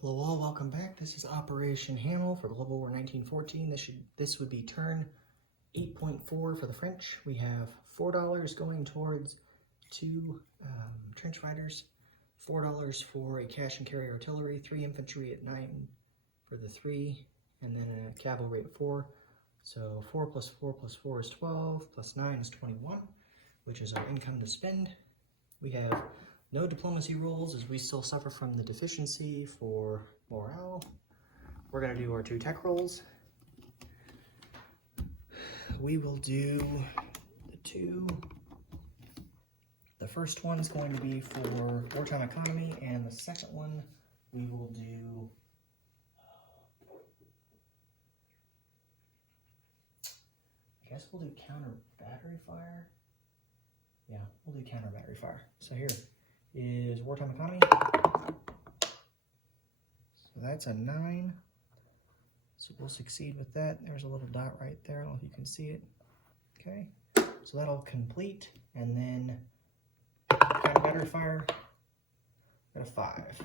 Hello all, welcome back. This is Operation Hamel for GW1914. This would be turn 8.4 for the French. We have $4 going towards two trench fighters, $4 for a cash and carry artillery, 3 infantry at 9 for the 3, and then a cavalry at 4. So 4 plus 4 plus 4 is 12, plus 9 is 21, which is our income to spend. We have no diplomacy rolls as we still suffer from the deficiency for morale. We're going to do our 2 tech rolls. We will do the 2. The first one's going to be for wartime economy, and the second one we will do I guess we'll do counter battery fire. Yeah, we'll do counter battery fire. So here is wartime economy. So that's a 9. So we'll succeed with that. There's a little dot right there. I don't know if you can see it. Okay. So that'll complete. And then counter battery fire at a 5.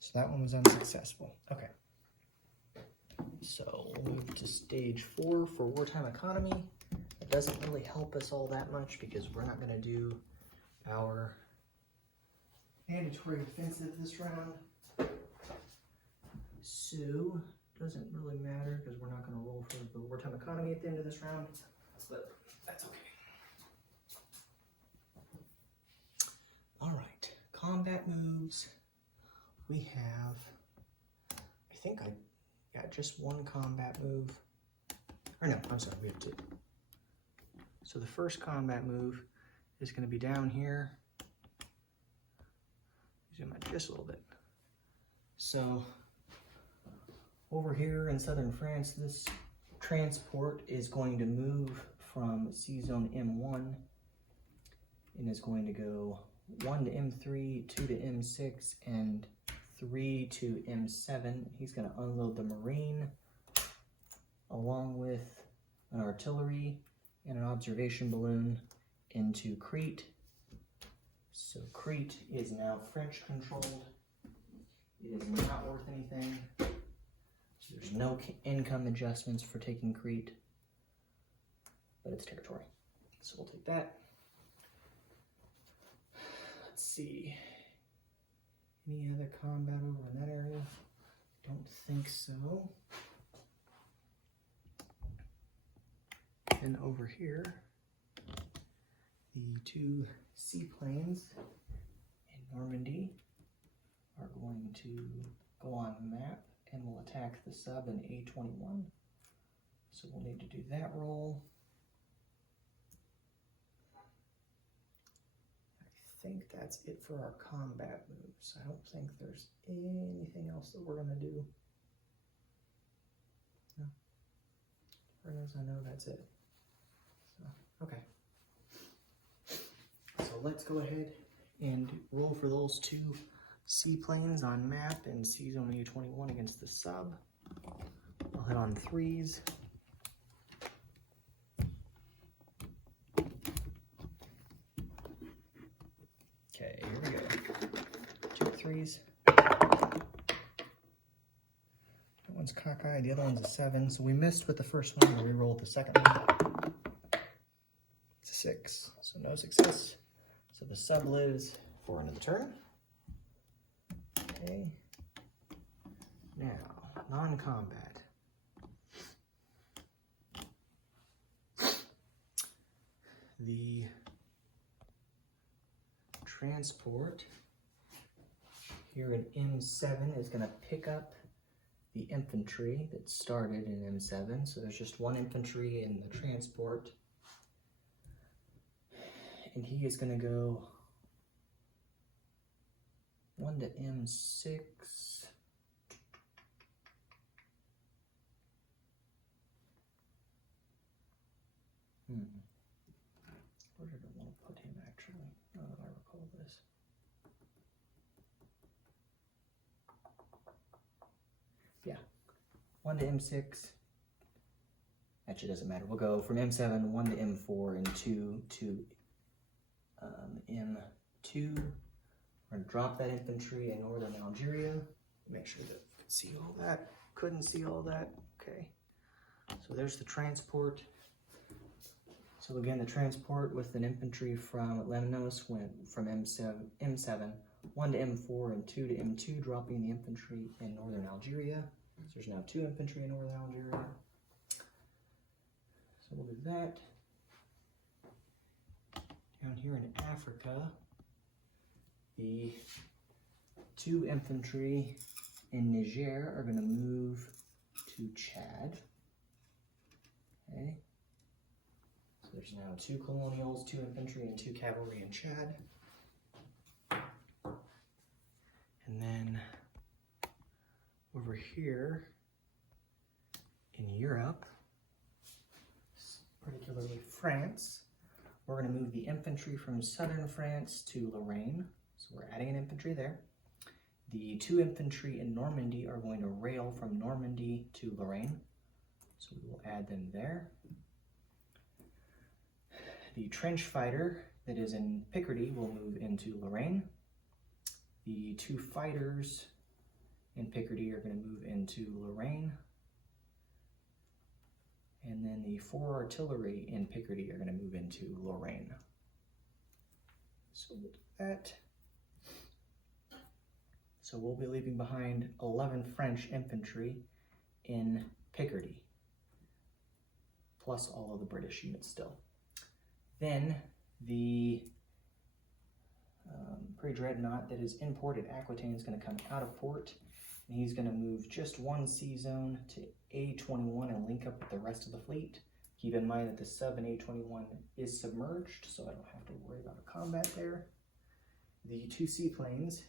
So that one was unsuccessful. Okay. So we'll move to stage 4 for wartime economy. It doesn't really help us all that much because we're not going to do our mandatory defensive this round. So doesn't really matter because we're not going to roll for the wartime economy at the end of this round, but that's okay. All right, combat moves. We have, I think I got just 1 combat move. Or no, I'm sorry, we have 2. So the first combat move is going to be down here. Zoom out just a little bit. So over here in southern France, this transport is going to move from C zone M1 and is going to go 1 to M3, 2 to M6, and 3 to M7. He's going to unload the Marine along with an artillery and an observation balloon into Crete. So Crete is now French controlled. It is not worth anything. So there's no income adjustments for taking Crete, but it's territory. So we'll take that. Let's see. Any other combat over in that area? Don't think so. And over here, the 2 seaplanes in Normandy are going to go on map and will attack the sub in A21. So we'll need to do that roll. I think that's it for our combat moves. I don't think there's anything else that we're going to do. No. As far as I know, that's it. So, okay. So let's go ahead and roll for those 2 seaplanes on map and C zone A21 against the sub. I'll hit on 3s. Okay, here we go. 2 3s. That one's cockeyed, the other one's a 7. So we missed with the first one, we'll re-roll the second one. It's a 6, so no success. So the sub lives for another turn. Okay. Now, non-combat. The transport here in M7 is going to pick up the infantry that started in M7. So there's just 1 infantry in the transport. And he is going to go 1 to M6. Where did I want to put him actually? Now that I recall this. Yeah, 1 to M6. Actually, doesn't matter. We'll go from M7, 1 to M4, and 2 to M2. We're going to drop that infantry in northern Algeria. Make sure that you can see all that. Couldn't see all that. Okay. So there's the transport. So again, the transport with an infantry from Lemnos went from M7, 1 to M4 and 2 to M2, dropping the infantry in northern Algeria. So there's now 2 infantry in northern Algeria. So we'll do that. Down here in Africa, the 2 infantry in Niger are going to move to Chad. Okay. So there's now 2 colonials, 2 infantry, and 2 cavalry in Chad. And then over here in Europe, particularly France, we're going to move the infantry from southern France to Lorraine. So we're adding an infantry there. The 2 infantry in Normandy are going to rail from Normandy to Lorraine. So we will add them there. The trench fighter that is in Picardy will move into Lorraine. The 2 fighters in Picardy are going to move into Lorraine. And then the 4 artillery in Picardy are going to move into Lorraine. So we'll do that. So we'll be leaving behind 11 French infantry in Picardy, plus all of the British units still. Then the pre-dreadnought that is in port at Aquitaine is going to come out of port, and he's going to move just 1 sea zone to A21 and link up with the rest of the fleet. Keep in mind that the sub in A21 is submerged, so I don't have to worry about a combat there. The 2 seaplanes,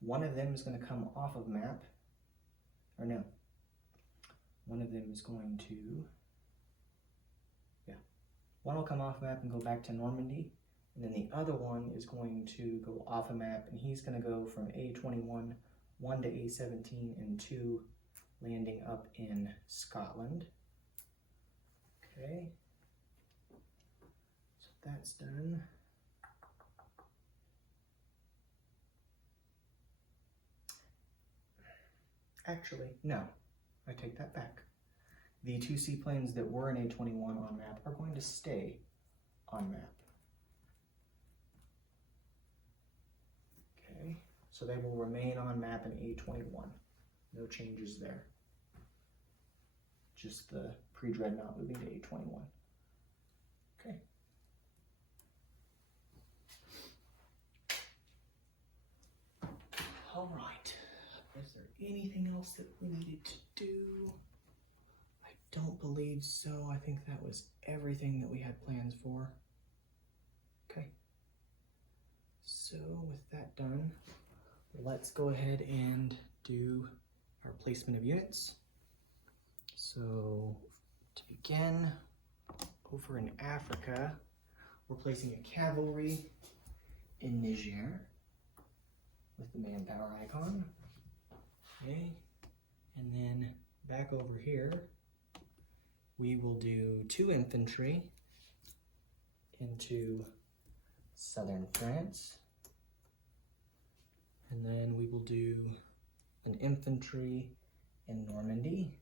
one of them is going to come off of map, or no, one of them is going to, one will come off map and go back to Normandy, and then the other one is going to go off a map, and he's going to go from A21, 1 to A17, and 2 landing up in Scotland. Okay, so that's done. Actually, no, I take that back. The 2 seaplanes that were in A21 on map are going to stay on map. Okay, so they will remain on map in A21. No changes there. Just the pre-dreadnought moving to A21. Okay. All right. Is there anything else that we needed to do? I don't believe so. I think that was everything that we had plans for. Okay. So with that done, let's go ahead and do our placement of units. So to begin, over in Africa, we're placing a cavalry in Niger with the manpower icon. Okay, and then back over here, we will do 2 infantry into southern France, and then we will do an infantry in Normandy,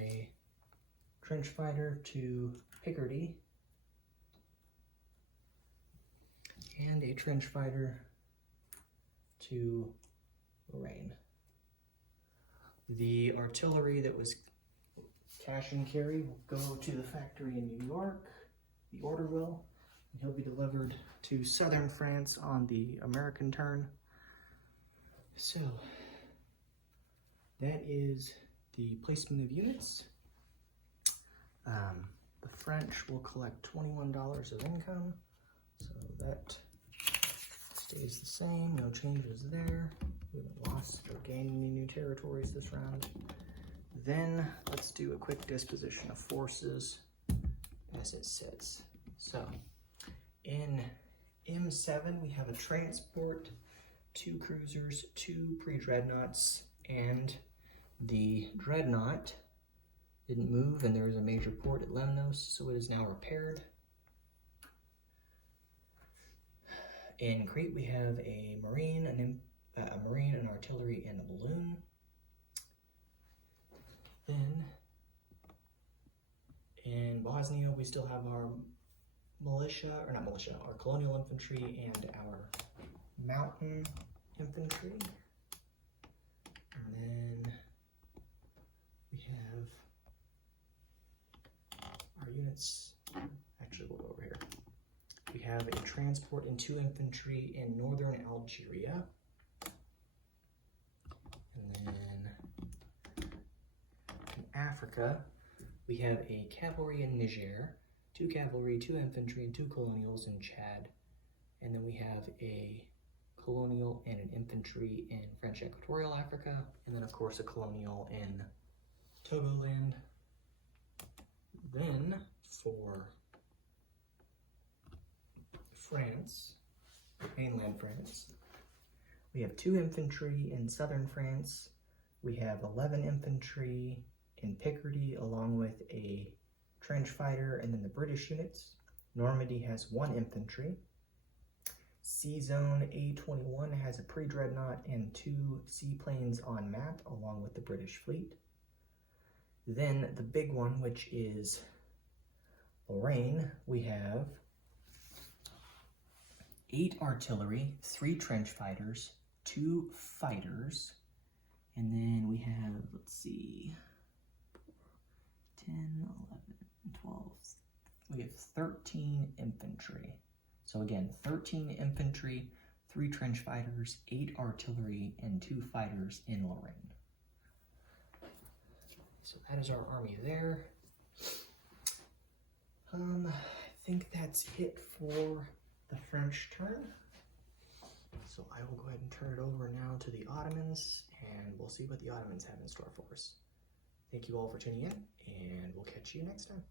a trench fighter to Picardy, and a trench fighter to Lorraine. The artillery that was cash and carry will go to the factory in New York, the order will, and he'll be delivered to southern France on the American turn. So that is the placement of units. The French will collect $21 of income, so that stays the same, no changes there. We haven't lost or gained any new territories this round. Then let's do a quick disposition of forces as it says. So in M7 we have a transport, 2 cruisers, 2 pre-dreadnoughts, and the dreadnought didn't move, and there is a major port at Lemnos, so it is now repaired. In Crete we have a marine an artillery and a balloon. Then in Bosnia, we still have our our colonial infantry and our mountain infantry. And then we have our units, actually we'll go over here. We have a transport and 2 infantry in northern Algeria. And then in Africa, we have a cavalry in Niger, 2 cavalry, 2 infantry, and 2 colonials in Chad. And then we have a colonial and an infantry in French Equatorial Africa. And then of course a colonial in Togoland. Then for France, mainland France, we have 2 infantry in southern France. We have 11 infantry in Picardy along with a trench fighter, and then the British units. Normandy has 1 infantry. C-Zone A-21 has a pre-dreadnought and 2 seaplanes on map along with the British fleet. Then the big one, which is Lorraine, we have 8 artillery, 3 trench fighters, 2 fighters, and then we have, let's see, 10, 11, 12, we have 13 infantry. So again, 13 infantry, 3 trench fighters, 8 artillery, and 2 fighters in Lorraine. So that is our army there. I think that's it for the French turn. So I will go ahead and turn it over now to the Ottomans, and we'll see what the Ottomans have in store for us. Thank you all for tuning in, and we'll catch you next time.